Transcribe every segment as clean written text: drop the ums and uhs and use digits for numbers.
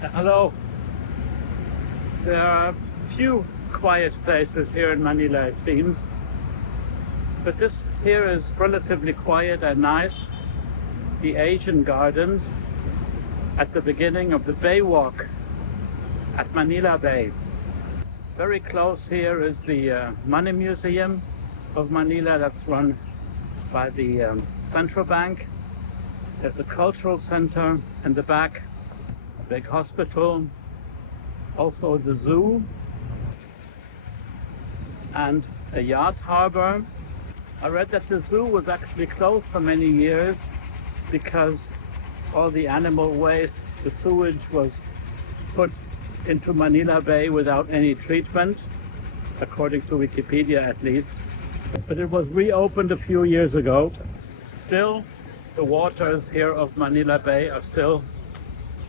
Hello. There are few quiet places here in Manila, it seems. But this here is relatively quiet and nice. The Asian Gardens at the beginning of the Bay Walk at Manila Bay. Very close here is the Money Museum of Manila that's run by the Central Bank. There's a cultural center in the back, a big hospital, also the zoo, and a yacht harbor. I read that the zoo was actually closed for many years because all the animal waste, the sewage was put into Manila Bay without any treatment, according to Wikipedia at least. But it was reopened a few years ago. Still, the waters here of Manila Bay are still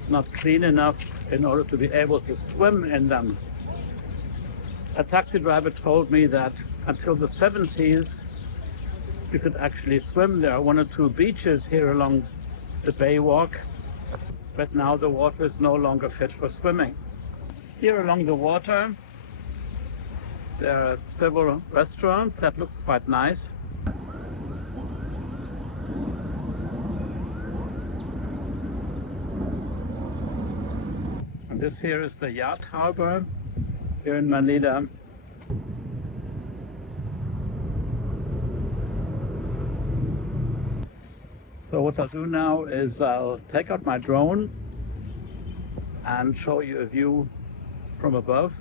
not clean enough in order to be able to swim in them. A taxi driver told me that until the 70s, you could actually swim. There are one or two beaches here along the Bay Walk, but now the water is no longer fit for swimming. Here along the water, there are several restaurants. That looks quite nice. And this here is the yacht harbor here in Manila. So what I'll do now is I'll take out my drone and show you a view from above.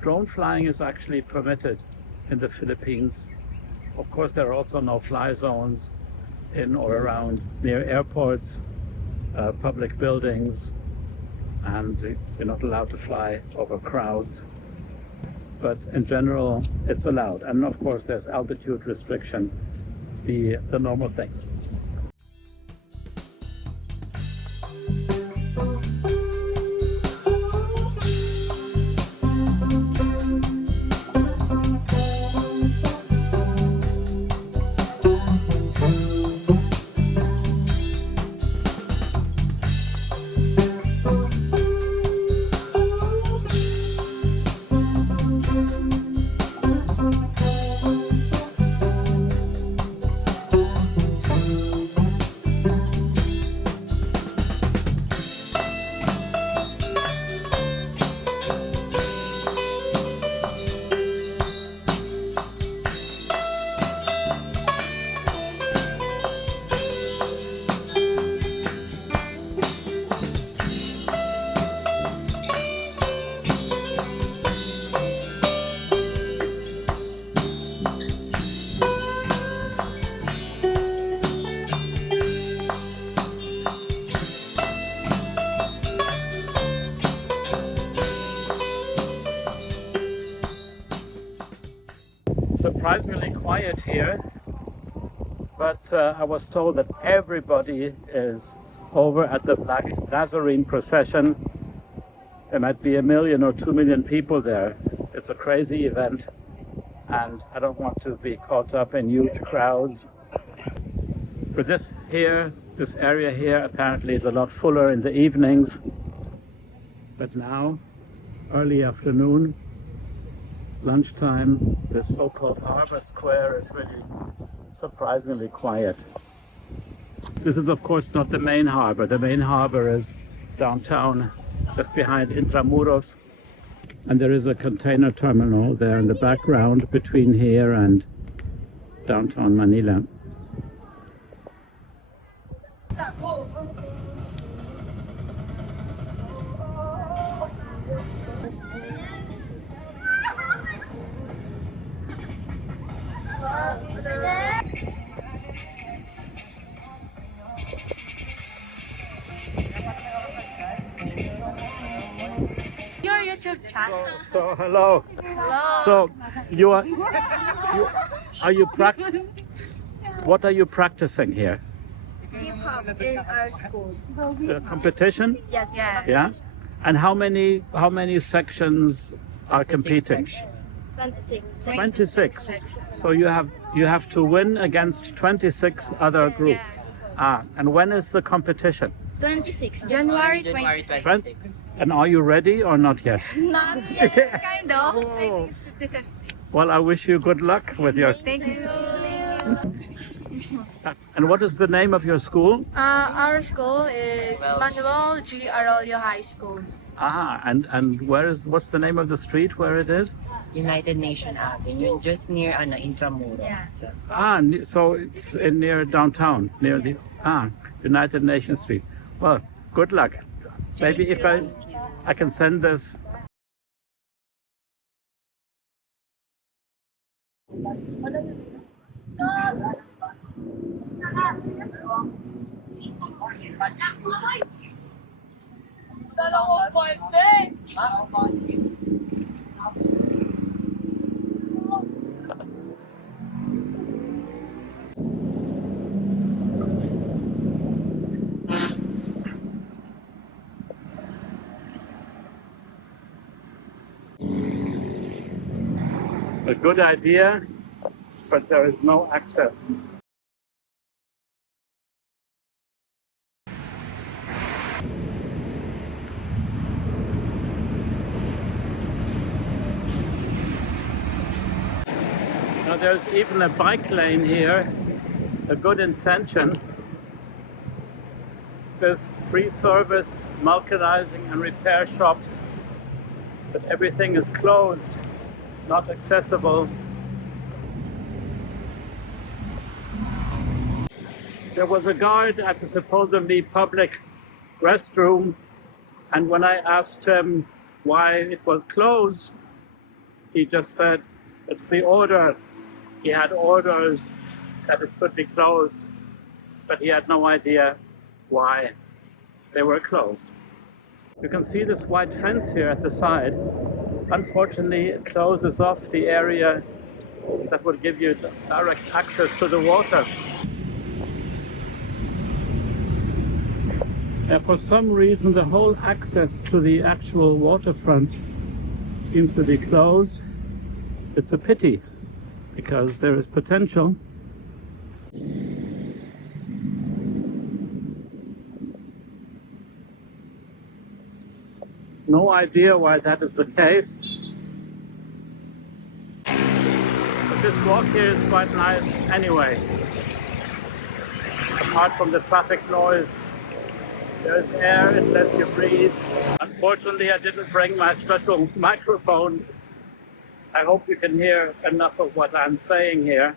Drone flying is actually permitted in the Philippines. Of course, there are also no-fly zones in or around near airports, public buildings, and you're not allowed to fly over crowds. But in general, it's allowed. And of course, there's altitude restriction, the normal things. Surprisingly quiet here, but I was told that everybody is over at the Black Nazarene procession. There might be 1 million or 2 million people there. It's a crazy event, and I don't want to be caught up in huge crowds. But this area here apparently is a lot fuller in the evenings. But now, early afternoon, lunchtime, this so-called Harbor Square is really surprisingly quiet. This is of course not the main harbor. The main harbor is downtown, just behind Intramuros. And there is a container terminal there in the background between here and downtown Manila. Your YouTube channel. So hello. Hello. So what are you practicing here? Hip hop in our school. The competition? Yes. Yeah. And how many sections are competing? 26. 26. So you have to win against 26 other groups. Yes. And when is the competition? 26. January January 26. 26. And are you ready or not yet? Not yet, kind of. I Oh. think it's 50-50. Well, I wish you good luck with your... Thank you. And what is the name of your school? Our school is Manuel G. Arroyo High School. Ah, and what's the name of the street where it is? United Nation Avenue, just near Intramuros. Yeah. Ah, so it's near downtown, near the United Nations Street. Well, good luck. Maybe if I can send this. A good idea, but there is no access. Now there's even a bike lane here, a good intention. It says free service, vulcanizing and repair shops, but everything is closed, not accessible. There was a guard at the supposedly public restroom, and when I asked him why it was closed, he just said, it's the order. He had orders that it could be closed, but he had no idea why they were closed. You can see this white fence here at the side. Unfortunately, it closes off the area that would give you direct access to the water. And for some reason, the whole access to the actual waterfront seems to be closed. It's a pity, because there is potential. No idea why that is the case. But this walk here is quite nice anyway. Apart from the traffic noise, there's air, it lets you breathe. Unfortunately, I didn't bring my special microphone. I hope you can hear enough of what I'm saying here.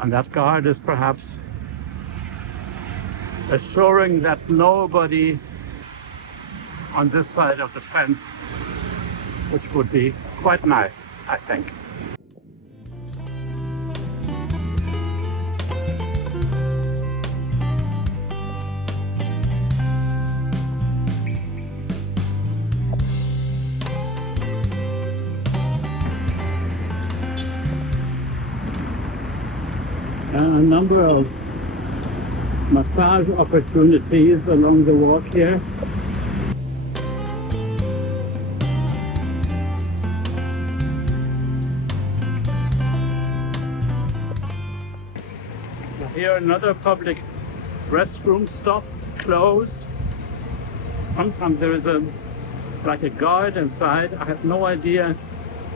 And that guard is perhaps assuring that nobody on this side of the fence, which would be quite nice, I think. A number of massage opportunities along the walk here. Here another public restroom stop closed. Sometimes there is like a guard inside. I have no idea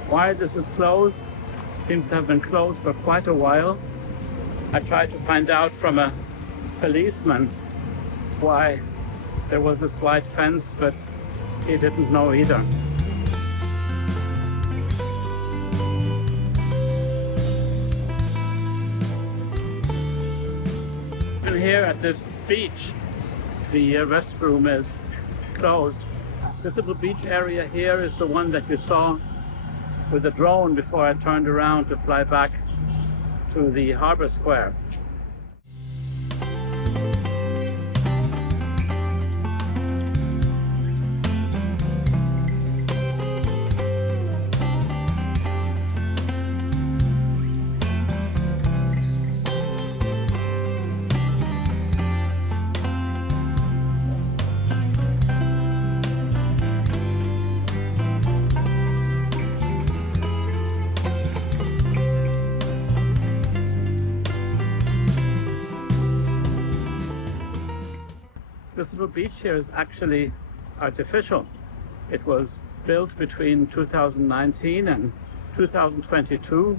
why this is closed. Seems to have been closed for quite a while. I tried to find out from a policeman why there was this white fence, but he didn't know either. And here at this beach, the restroom is closed. This little beach area here is the one that you saw with the drone before I turned around to fly back to the harbor square. this little beach here is actually artificial. It was built between 2019 and 2022.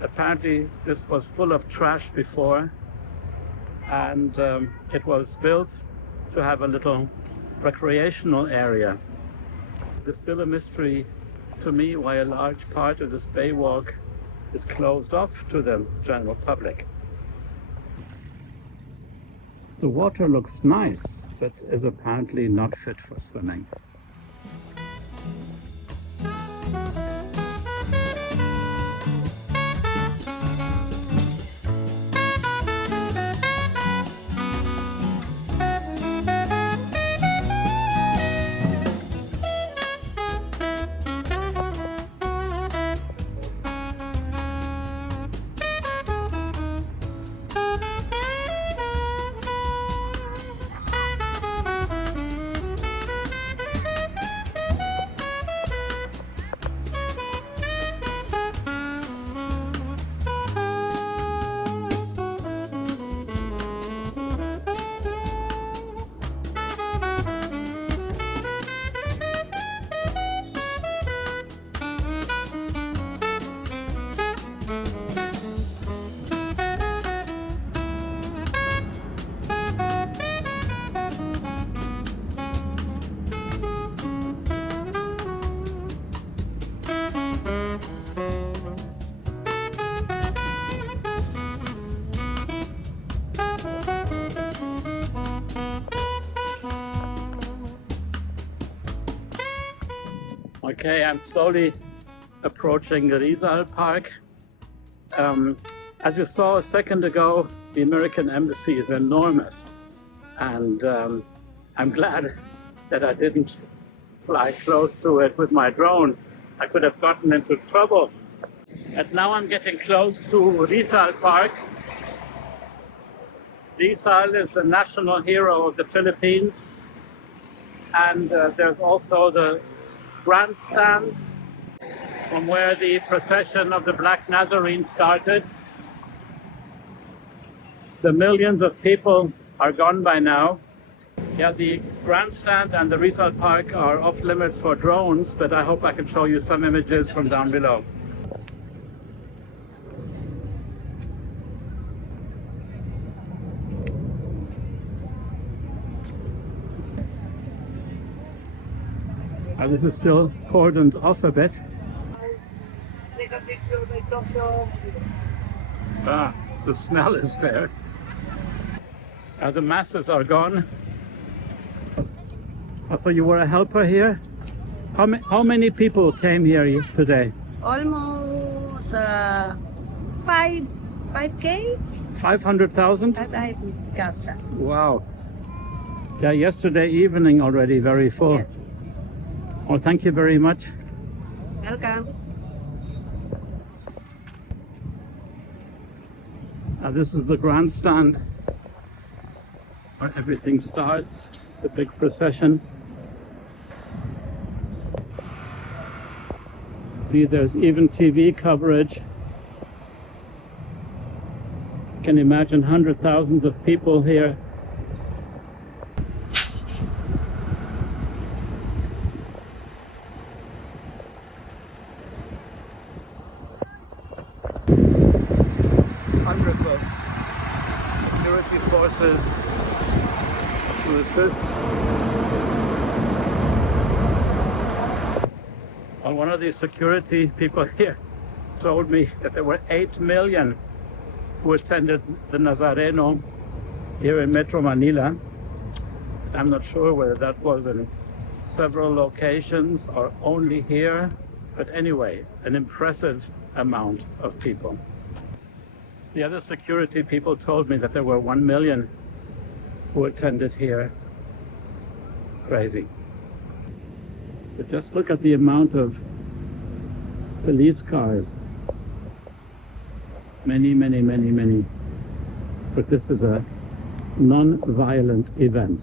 Apparently this was full of trash before, and it was built to have a little recreational area. It's still a mystery to me why a large part of this bay walk is closed off to the general public. The water looks nice, but is apparently not fit for swimming. Okay, I'm slowly approaching the Rizal Park. As you saw a second ago, the American embassy is enormous, and I'm glad that I didn't fly close to it with my drone. I could have gotten into trouble. And now I'm getting close to Rizal Park. Rizal is the national hero of the Philippines, and there's also the grandstand from where the procession of the Black Nazarene started. The millions of people are gone by now. Yeah, the grandstand and the Rizal Park are off limits for drones, but I hope I can show you some images from down below. This is still cordoned off a bit. The smell is there. The masses are gone. So you were a helper here? How many people came here today? Almost 5K. 500,000? At I think. Wow. Yeah, yesterday evening already very full. Yeah. Well, thank you very much. Welcome. This is the grandstand where everything starts, the big procession. See, there's even TV coverage. You can imagine hundreds of thousands of people here. Hundreds of security forces to assist. Well, one of the security people here told me that there were 8 million who attended the Nazareno here in Metro Manila. I'm not sure whether that was in several locations or only here, but anyway, an impressive amount of people. The other security people told me that there were 1 million who attended here. Crazy. But just look at the amount of police cars. Many, many, many, many. But this is a non-violent event.